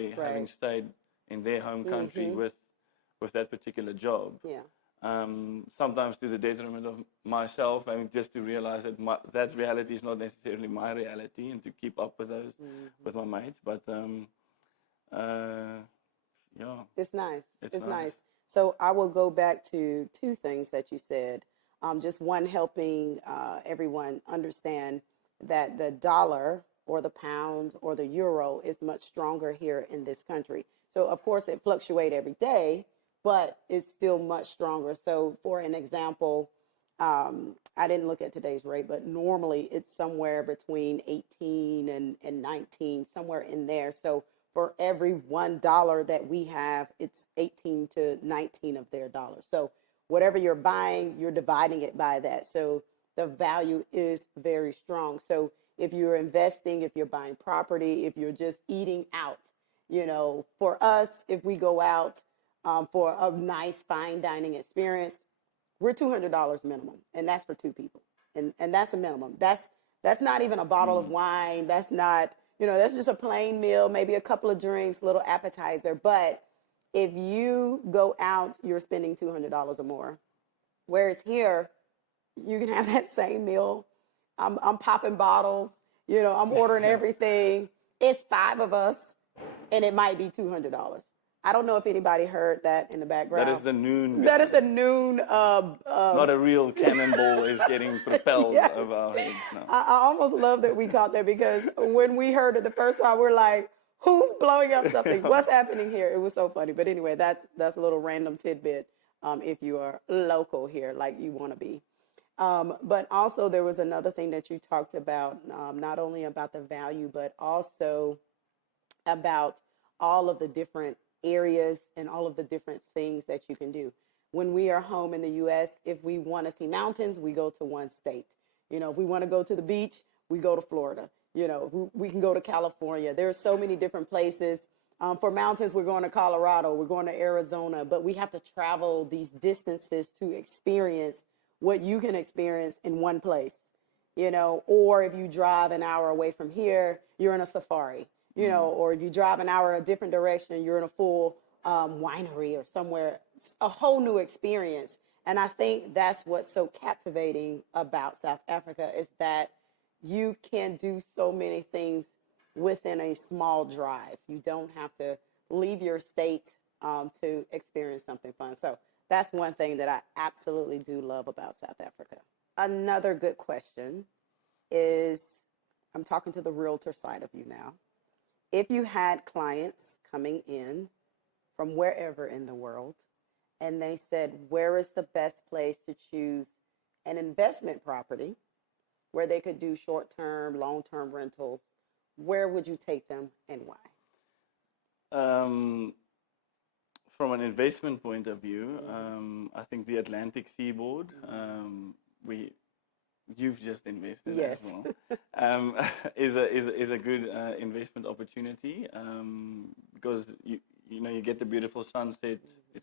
having stayed in their home country with that particular job. Yeah. Sometimes to the detriment of myself, I mean, just to realize that that reality is not necessarily my reality, and to keep up with those with my mates. But yeah, It's nice. it's nice. Nice. So I will go back to two things that you said. Just one, helping everyone understand that the dollar or the pound or the euro is much stronger here in this country. So of course it fluctuates every day, but it's still much stronger. So for an example, I didn't look at today's rate, but normally it's somewhere between 18 and 19, somewhere in there. So for every $1 that we have, it's 18 to 19 of their dollars. So whatever you're buying, you're dividing it by that. So the value is very strong. So if you're investing, if you're buying property, if you're just eating out, you know, for us, if we go out for a nice fine dining experience, we're $200 minimum, and that's for two people, and that's a minimum. That's not even a bottle of wine. That's not, you know, that's just a plain meal, maybe a couple of drinks, little appetizer. But if you go out, you're spending $200 or more. Whereas here, you can have that same meal. I'm popping bottles, you know, I'm ordering everything. It's five of us, and it might be $200. I don't know if anybody heard that in the background. That is the noon. That is the noon. Not a real cannonball is getting propelled Yes. over our heads now. I almost love that we caught that, because when we heard it the first time, we're like, who's blowing up something? What's happening here? It was so funny. But anyway, that's a little random tidbit if you are local here, like you want to be. But also there was another thing that you talked about, not only about the value, but also about all of the different areas and all of the different things that you can do. When we are home in the U.S., if we want to see mountains, we go to one state. You know, if we want to go to the beach, we go to Florida. You know, we can go to California. There are so many different places. For mountains, we're going to Colorado, we're going to Arizona, but we have to travel these distances to experience what you can experience in one place, you know. Or if you drive an hour away from here, you're in a safari, you know, or if you drive an hour a different direction, you're in a full winery or somewhere, a whole new experience. And I think that's what's so captivating about South Africa, is that you can do so many things within a small drive. You don't have to leave your state to experience something fun. So that's one thing that I absolutely do love about South Africa. Another good question is, I'm talking to the realtor side of you now. If you had clients coming in from wherever in the world, and they said, where is the best place to choose an investment property where they could do short-term, long-term rentals, where would you take them and why? From an investment point of view, I think the Atlantic Seaboard, you've just invested Yes. as well, is a good investment opportunity, because you know, you get the beautiful sunset. It's